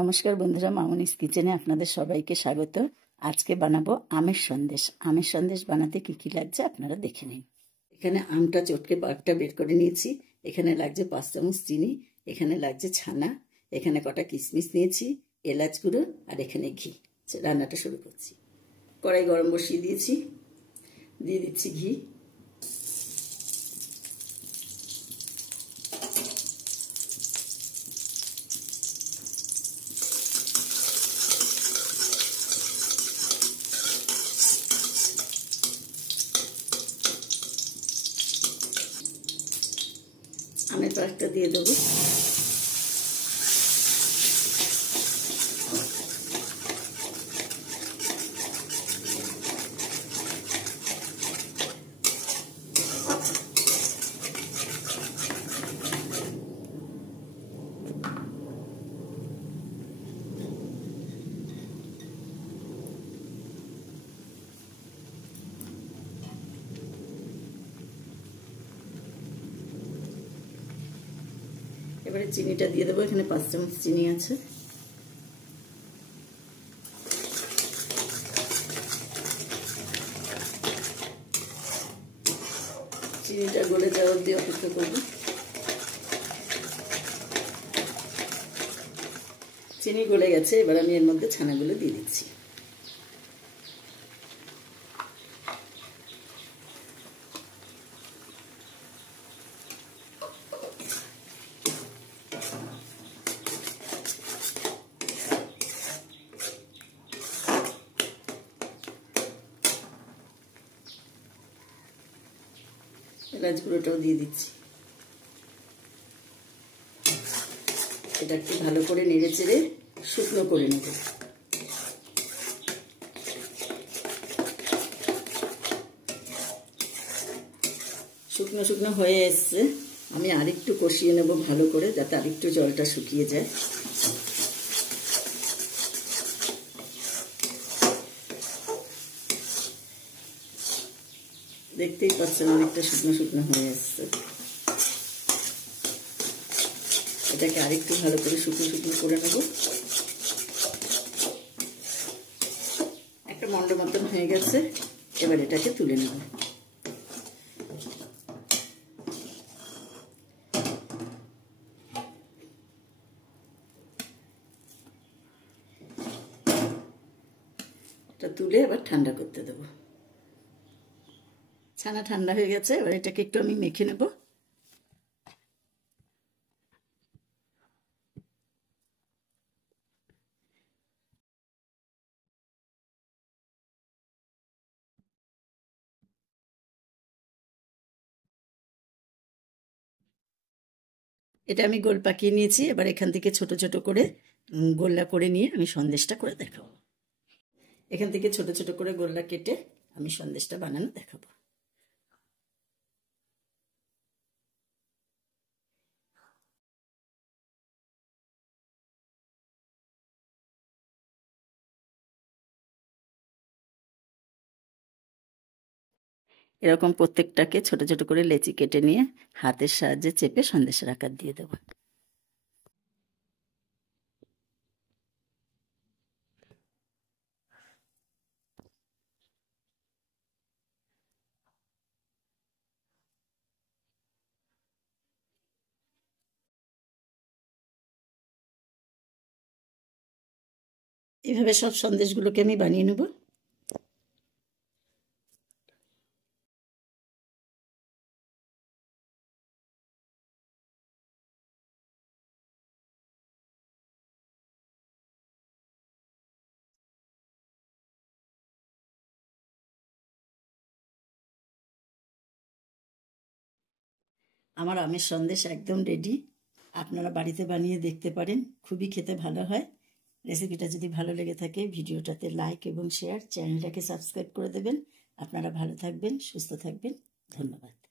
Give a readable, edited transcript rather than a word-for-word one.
নমস্কার বন্ধুরা, মামনিস কিচেনে আপনাদের সবাইকে স্বাগত। আজকে বানাবো আমের সন্দেশ। আমের সন্দেশ বানাতে কি কি লাগছে আপনারা দেখে নিন। এখানে আমটা চটকে বাগটা বের করে নিয়েছি। এখানে লাগছে 5 চামচ চিনি, এখানে লাগছে ছানা, এখানে কটা কিশমিশ নিয়েছি, এলাচ গুঁড়ো, আর এখানে ঘি। রান্নাটা শুরু করছি। কড়াই গরম বসিয়ে দিয়েছি, দিয়ে দিচ্ছি ঘি। আমের পাকটা দিয়ে দেবো। এবারে চিনিটা দিয়ে দেবো। এখানে 5 চামচ চিনি আছে। চিনিটা গলে যাওয়া অবধি অপেক্ষা করবো। চিনি গলে গেছে, এবার আমি এর মধ্যে ছানাগুলো দিয়ে দিচ্ছি। এলাচ গুঁড়োটাও দিয়ে দিচ্ছি। এটা একটু ভালো করে নেড়ে চেড়ে শুকনো করে নেব। শুকনো শুকনো হয়ে এসছে, আমি আরেকটু কষিয়ে নেব ভালো করে, যাতে আরেকটু জলটা শুকিয়ে যায়। দেখতেই পাচ্ছেন অনেকটা শুকনো শুকনো হয়ে আসছে। এটাকে আরেকটু ভালো করে শুকনো শুকনো করে নেব। একটা মন্ড মতন হয়ে গেছে, এবার এটাকে তুলে নেব। এটা তুলে এবার ঠান্ডা করতে দেবো। ছানা ঠান্ডা হয়ে গেছে, এবার এটাকে একটু আমি মেখে নেব। এটা আমি গোল পাকিয়ে নিয়েছি। এবার এখান থেকে ছোট ছোট করে গোল্লা করে নিয়ে আমি সন্দেশটা করে দেখাবো। এখান থেকে ছোট ছোট করে গোল্লা কেটে আমি সন্দেশটা বানানো দেখাবো। এরকম প্রত্যেকটাকে ছোট ছোট করে লেচি কেটে নিয়ে হাতের সাহায্যে চেপে সন্দেশের আকার দিয়ে দেবো। এভাবে সব সন্দেশগুলোকে আমি বানিয়ে নেব। আমার আমের সন্দেশ একদম রেডি। আপনারা বাড়িতে বানিয়ে দেখতে পারেন, খুবই খেতে ভালো হয়। রেসিপিটা যদি ভালো লেগে থাকে ভিডিওটাতে লাইক এবং শেয়ার, চ্যানেলটাকে সাবস্ক্রাইব করে দেবেন। আপনারা ভালো থাকবেন, সুস্থ থাকবেন। ধন্যবাদ।